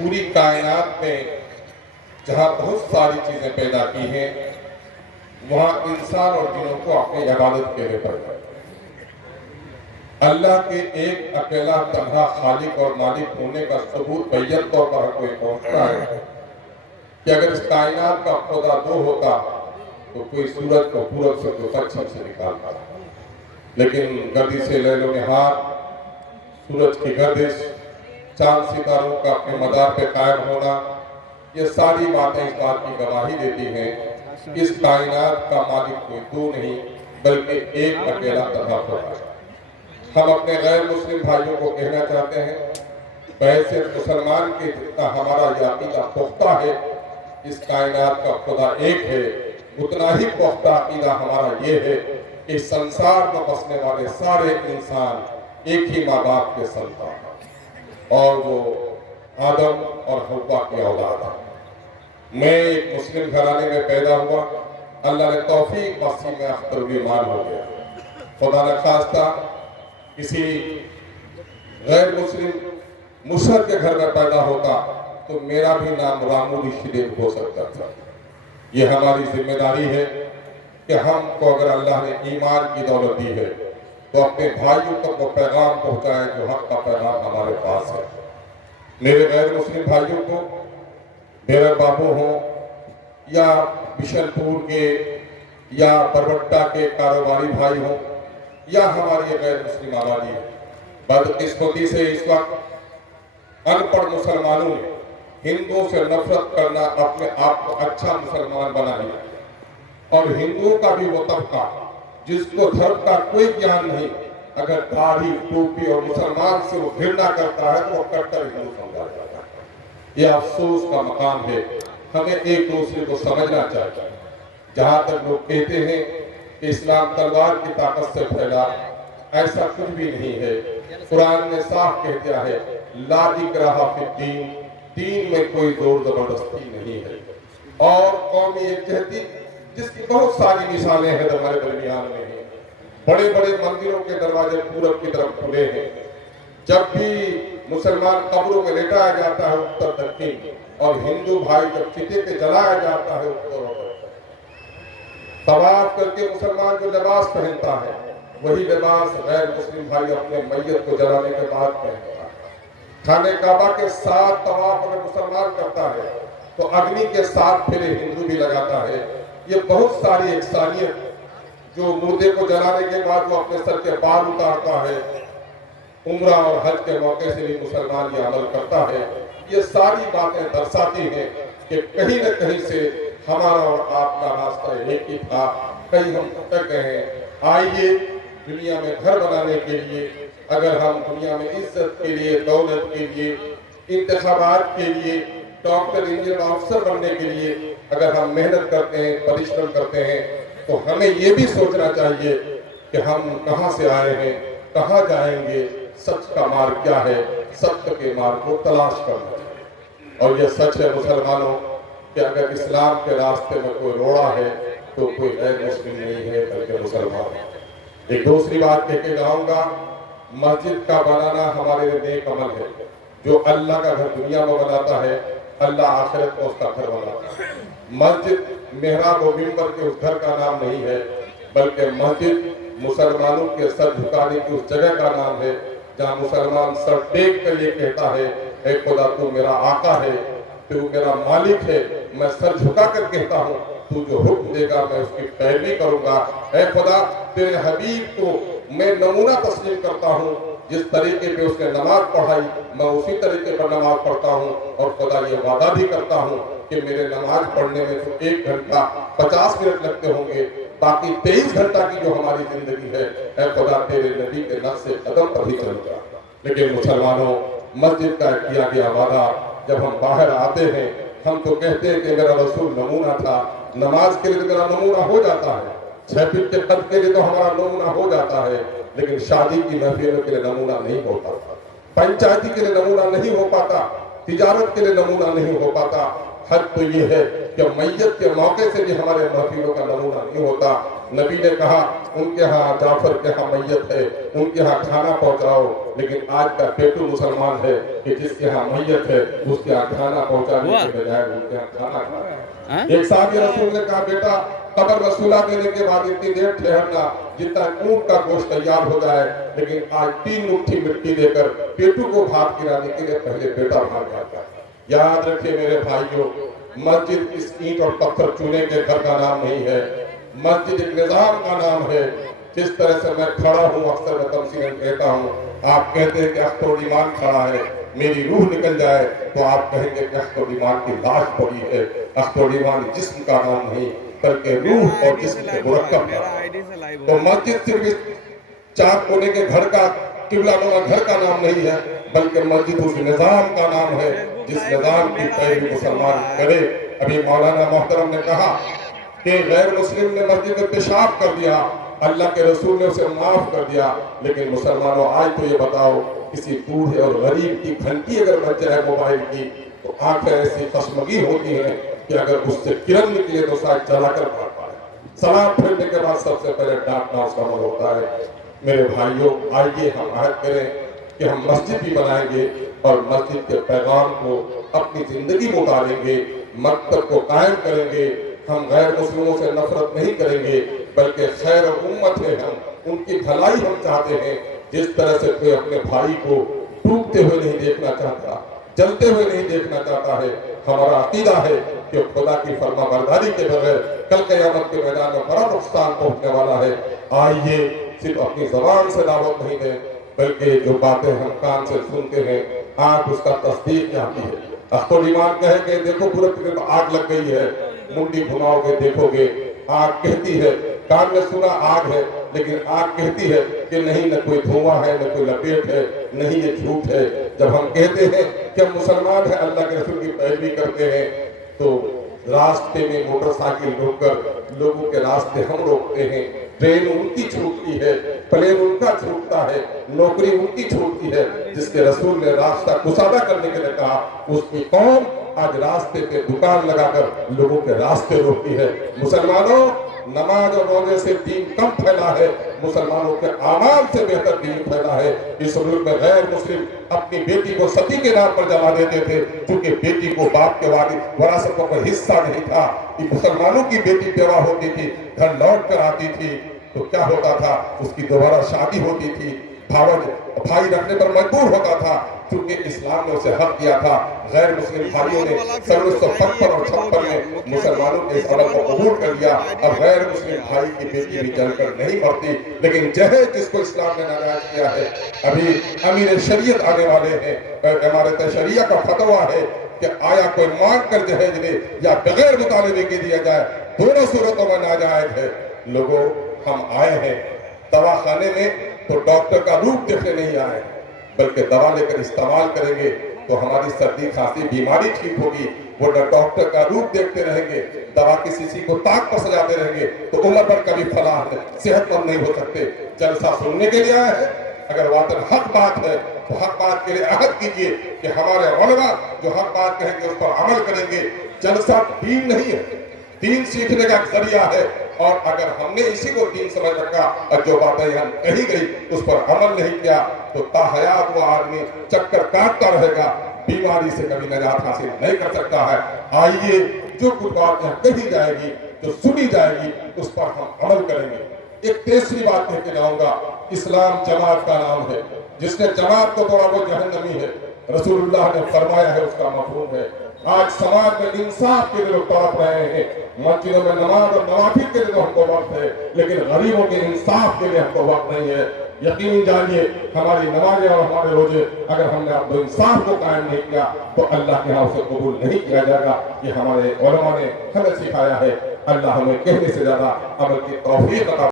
پوری کائنات میں جہاں بہت ساری چیزیں پیدا کی ہیں وہاں انسان اور جنوں کو اپنی عبادت کے لیے پیدا کیا۔ اللہ کے ایک اکیلا تنہا خالق اور مالک ہونے کا ثبوت بیان طور پر کوئی پہنچتا ہے کہ اگر اس کائنات کا خدا دو ہوتا تو کوئی سورج کو پورب سے تو پچھم سے نکالتا، لیکن گردش لیل و نہار، سورج کی گردش، چاند ستاروں کا اپنے مدار پہ قائم ہونا، یہ ساری باتیں اس بات کی گواہی دیتی ہیں کہ اس کائنات کا مالک کوئی دو نہیں بلکہ ایک اکیلا تنہا خدا ہے۔ ہم اپنے غیر مسلم بھائیوں کو کہنا چاہتے ہیں بحیثیت مسلمان کے جتنا ہمارا یہ عقیدہ پختہ ہے اس کائنات کا خدا ایک ہے، اتنا ہی پختہ عقیدہ ہمارا یہ ہے کہ سنسار میں بسنے والے سارے انسان ایک ہی ماں باپ کے سنتان ہیں اور وہ آدم اور حوا کی اولاد ہے۔ میں ایک مسلم گھرانے میں پیدا ہوا، اللہ نے توفیق بخشی میں اختر ایمان ہو گیا۔ خدا نہ خواستہ کسی غیر مسلم مشرق کے گھر میں پیدا ہوتا تو میرا بھی نام رامو رشید ہو سکتا تھا۔ یہ ہماری ذمہ داری ہے کہ ہم کو اگر اللہ نے ایمان کی دولت دی ہے تو اپنے بھائیوں تک وہ پیغام پہنچائیں جو حق کا پیغام ہمارے پاس ہے۔ میرے غیر مسلم بھائیوں کو، میرے بابو ہوں یا بشن پور کے یا بربٹہ کے کاروباری بھائی ہوں یا ہماری غیر مسلم آبادی ہے، بدقسمتی سے اس وقت ان پڑھ مسلمانوں نے ہندوؤں سے نفرت کرنا اپنے آپ کو اچھا مسلمان بنا لیا، اور ہندوؤں کا بھی وہ طبقہ جس کو دھرم کا کوئی گیان نہیں، اگر داڑھی ٹوپی اور مسلمان سے وہ گھرنا کرتا ہے تو وہ کٹر ہندو سمجھا جاتا ہے۔ یہ افسوس کا مقام ہے، ہمیں ایک دوسرے کو سمجھنا چاہیے۔ جہاں تک لوگ کہتے ہیں کہ اسلام تلوار کی طاقت سے پھیلا، ایسا کچھ بھی نہیں ہے۔ قرآن نے صاف کہہ دیا ہے لا اکراہ فی الدین، دین میں کوئی زور زبردستی نہیں ہے۔ اور قومی یکجہتی جس کی بہت ساری مثالیں ہیں ہمارے درمیان میں ہیں، بڑے بڑے مندروں کے دروازے پورب کی طرف کھلے ہیں، جب بھی مسلمان قبروں میں لٹایا جاتا ہے اتر دکھن، اور ہندو بھائی جب چتے پہ جلایا جاتا ہے اتر اور طواف کر کے مسلمان جو لباس پہنتا ہے وہی لباس غیر مسلم بھائی اپنے میت کو جلانے کے بعد پہنتا ہے۔ خانہ کعبہ کے 7 طواف اگر مسلمان کرتا ہے تو اگنی کے 7 پھرے ہندو بھی لگاتا ہے۔ یہ بہت ساری یکسانیت جو مردے کو جلانے کے بعد وہ اپنے سر کے بال اتارتا ہے، عمرہ اور حج کے موقع سے بھی مسلمان یہ عمل کرتا ہے۔ یہ ساری باتیں درساتی ہیں کہ کہیں نہ کہیں سے ہمارا اور آپ کا راستہ ایک ہی تھا۔ کہیں ہم تک گئے آئیے دنیا میں گھر بنانے کے لیے، اگر ہم دنیا میں عزت کے لیے، دولت کے لیے، انتخابات کے لیے، ڈاکٹر انجینئر افسر بننے کے لیے اگر ہم محنت کرتے ہیں، پریشرم کرتے ہیں تو ہمیں یہ بھی سوچنا چاہیے کہ ہم کہاں سے آئے ہیں، کہاں جائیں گے، سچ کا مارگ کیا ہے، ستیہ کے مارگ کو تلاش کرنا ہے۔ اور یہ سچ ہے مسلمانوں کہ اگر اسلام کے راستے میں کوئی روڑا ہے تو کوئی غیر مسلم نہیں ہے بلکہ مسلمان ہے۔ ایک دوسری بات کہہ کے جاؤں گا، مسجد کا بنانا ہمارے لیے نیک عمل ہے۔ جو اللہ کا گھر دنیا میں بناتا ہے اللہ آخرت کو اس کا گھر بناتا ہے۔ مسجد محراب و منبر کے اس گھر کا نام نہیں ہے بلکہ مسجد مسلمانوں کے سر جھکانے کی اس جگہ کا نام ہے جہاں مسلمان سر ٹیک کر یہ کہتا ہے اے خدا تو میرا آقا ہے، تو میرا مالک ہے، میں سر جھکا کر کہتا ہوں تو جو حکم دے گا میں اس کی پیروی کروں گا۔ اے خدا تیرے حبیب کو میں نمونہ تسلیم کرتا ہوں، جس طریقے پہ اس نے نماز پڑھائی میں اسی طریقے پر نماز پڑھتا ہوں، اور خدا یہ وعدہ بھی کرتا ہوں کہ میرے نماز پڑھنے میں تو 1 گھنٹہ 50 منٹ لگتے ہوں گے، باقی 23 گھنٹہ کی جو ہماری زندگی ہے اے خدا تیرے نبی کے نقش قدم پر ہی چلوں گا۔ لیکن مسلمانوں، مسجد کا کیا گیا وعدہ جب ہم باہر آتے ہیں ہم تو کہتے ہیں کہ میرا رسول نمونہ تھا، نماز کے لیے میرا نمونہ ہو جاتا ہے، 6 فٹ کے قد کے لیے تو ہمارا نمونہ ہو جاتا ہے، لیکن شادی کی محفلوں کے لیے نمونہ نہیں ہو پاتا، پنچایتی کے لیے نمونہ نہیں ہو پاتا، تجارت کے لیے نمونہ نہیں ہو پاتا۔ حد تو یہ ہے کہ میت کے موقع سے بھی ہمارے محفلوں کا نمونہ نہیں ہوتا۔ نبی نے کہا ان کے ہاں جعفر کے ہاں میت ہے، ان کے ہاں کھانا پہنچاؤ، لیکن آج کا پیٹو مسلمان ہے کہ جس کے ہاں میت ہے اس کے ہاں کھانا پہنچانے کے بجائے ان کے ہاں کھانا کھانا۔ ایک صحابی رسول نے کہا بیٹا قبر رسولہ دینے کے بعد اتنی دیر ٹھہرنا جتنا اونٹ کا گوشت تیار ہو جائے، لیکن آج 3 مٹھی مٹی دے کر پیٹو کو بھات گرانے کے لیے پہلے بیٹا بھاگ جاتا ہے۔ یاد رکھیں میرے بھائیوں، مسجد اس اینٹ اور پتھر چونے کے گھر کا نام نہیں ہے، مسجد ایک نظام کا نام ہے۔ جس طرح سے میں کھڑا ہوں، اکثر میں تمثیلاً کہتا ہوں، آپ کہتے ہیں کہ اختر الایمان کھڑا ہے، میری روح نکل جائے تو آپ کہیں گے کہ اختر الایمان کی لاش پڑی ہے۔ اختر الایمان جسم کا نام نہیں بلکہ روح اور جسم کے مرکب کا نام۔ تو مسجد صرف چار کونے کے گھر کا قبلہ نما گھر کا نام نہیں ہے، بلکہ مسجد اس نظام کا نام ہے جس نظام کی پیروی مسلمان کرے۔ ابھی مولانا محترم نے کہا کہ غیر مسلم نے مسجد میں پیشاب کر دیا، اللہ کے رسول نے اسے معاف کر دیا، لیکن مسلمانوں آج تو یہ بتاؤ کسی بوڑھے اور غریب کی گھنٹی اگر بج جائے موبائل کی تو آنکھیں ایسی خشمگی ہوتی ہیں کہ اگر اس سے کرن نکلے تو شاید چلا کر پڑ پائے۔ سلام پھیرنے کے بعد سب سے پہلے ڈانٹنا اس کا عمل ہوتا ہے۔ میرے بھائیوں آئیے ہم عہد کریں کہ ہم مسجد بھی بنائیں گے اور مسجد کے پیغام کو اپنی زندگی میں اتاریں گے، مکتب کو قائم کریں گے۔ ہم غیر مسلموں سے نفرت نہیں کریں گے بلکہ خیر امت ہے، ہم ان کی بھلائی ہم چاہتے ہیں۔ جس طرح سے کوئی اپنے بھائی کو ڈوبتے ہوئے نہیں دیکھنا چاہتا، جلتے ہوئے نہیں دیکھنا چاہتا ہے، ہمارا عقیدہ ہے کہ خدا کی فرما برداری کے بغیر کل قیامت کے میدان میں بڑا نقصان پہنچنے والا ہے۔ آئیے صرف اپنی زبان سے دعوت نہیں دیں بلکہ جو باتیں ہم کان سے سنتے ہیں آنکھ اس کا تصدیق چاہتی ہے۔ اختر الایمان کہے کہ دیکھو پورے فکر میں آگ لگ گئی ہے، منڈی گھماؤ گے دیکھو گے آگ کہتی ہے، کان نے سنا آگ ہے، لیکن آگ کہتی ہے کہ نہیں، نہ کوئی دھواں ہے، نہ کوئی لپیٹ ہے، نہیں یہ جھوٹ ہے۔ جب ہم کہتے ہیں کہ ہم مسلمان ہیں، اللہ کے رسول کی پیروی کرتے ہیں، تو راستے میں موٹر سائیکل روک کر لوگوں کے راستے ہم روکتے ہیں، ٹرین ان کی چھوٹتی ہے، پلین ان کا چھوٹتا ہے، نوکری ان کی چھوٹتی ہے۔ جس کے رسول نے راستہ کشادہ کرنے کے لیے کہا، اس کی قوم آج راستے پہ دکان لگا کر لوگوں کے راستے روکتی ہے۔ مسلمانوں، نماز اور روزے سے دین کم پھیلا ہے، مسلمانوں کے اعمال سے بہتر دین پھیلا ہے۔ اس ملک میں غیر مسلم اپنی بیٹی کو ستی کے نام پر جلا دیتے تھے کیونکہ بیٹی کو باپ کے وراثت کا حصہ نہیں تھا۔ مسلمانوں کی بیٹی بیوہ ہوتی تھی، گھر لوٹ کر آتی تھی تو کیا ہوتا تھا، اس کی دوبارہ شادی ہوتی تھی، بھائی رکھنے پر مجبور ہوتا تھا کیونکہ اسلام نے اسے حق دیا تھا۔ غیر مسلم بھائیوں نے 1955 اور 56 میں مسلمانوں کے اس عمل کو قبول کر لیا۔ اب غیر مسلم بھائی کی بیٹی بھی جل کر نہیں مرتی، لیکن جہیز جس کو اسلام نے ناجائز کیا ہے، ابھی امیر شریعت آنے والے ہیں، امارت شریعہ کا فتویٰ ہے کہ آیا کوئی مانگ کر جہیز لے یا بغیر مطالبے کے دیا جائے، دونوں صورتوں میں ناجائز ہے۔ لوگوں، ہم آئے ہیں دواخانے میں تو ڈاکٹر کا روپ دیکھنے نہیں آئے بلکہ دوا لے کر استعمال کریں گے تو ہماری سردی کھانسی بیماری ٹھیک ہوگی، ورنہ ڈاکٹر کا روپ دیکھتے رہیں گے، دوا کی شیشی کو تاک پر سجاتے رہیں گے تو عمر پر کبھی فلاح صحت مند نہیں ہو سکتے۔ جلسہ سننے کے لیے آئے ہیں، اگر واقعی حق بات ہے تو حق بات کے لیے عہد کیجئے کہ ہمارے علماء جو حق بات کہیں گے اس پر عمل کریں گے۔ جلسہ دین نہیں ہے، دین سیکھنے کا ایک ذریعہ ہے، اور اگر ہم نے اسی کو دین سمجھ رکھا اور جو باتیں یہاں کہی گئی اس پر عمل نہیں کیا تو تا حیات وہ آدمی چکر کاٹتا رہے گا، بیماری سے کبھی نجات حاصل نہیں کر سکتا ہے۔ آئیے جو کچھ بات یہاں کہی جائے گی، جو سنی جائے گی، اس پر ہم عمل کریں گے۔ ایک تیسری بات کہہ کے جاؤں گا، اسلام جماعت کا نام ہے، جس نے جماعت کو توڑا وہ جہنمی ہے، رسول اللہ نے فرمایا ہے، اس کا مفہوم ہے۔ آج سماج میں انصاف کے لیے لوگ تڑپ رہے ہیں، مسجدوں میں نماز اور نوافل کے لیے ہم کو وقت ہے، لیکن غریبوں کے انصاف کے لیے ہم کو وقت نہیں ہے۔ یقین جانیے ہماری نمازیں اور ہمارے روزے اگر ہم نے اپنے انصاف کو قائم نہیں کیا تو اللہ کے ہاں اسے قبول نہیں کیا جائے گا۔ یہ ہمارے علماء نے ہمیں سکھایا ہے۔ اللہ ہمیں کہنے سے زیادہ عمل کی توفیق عطا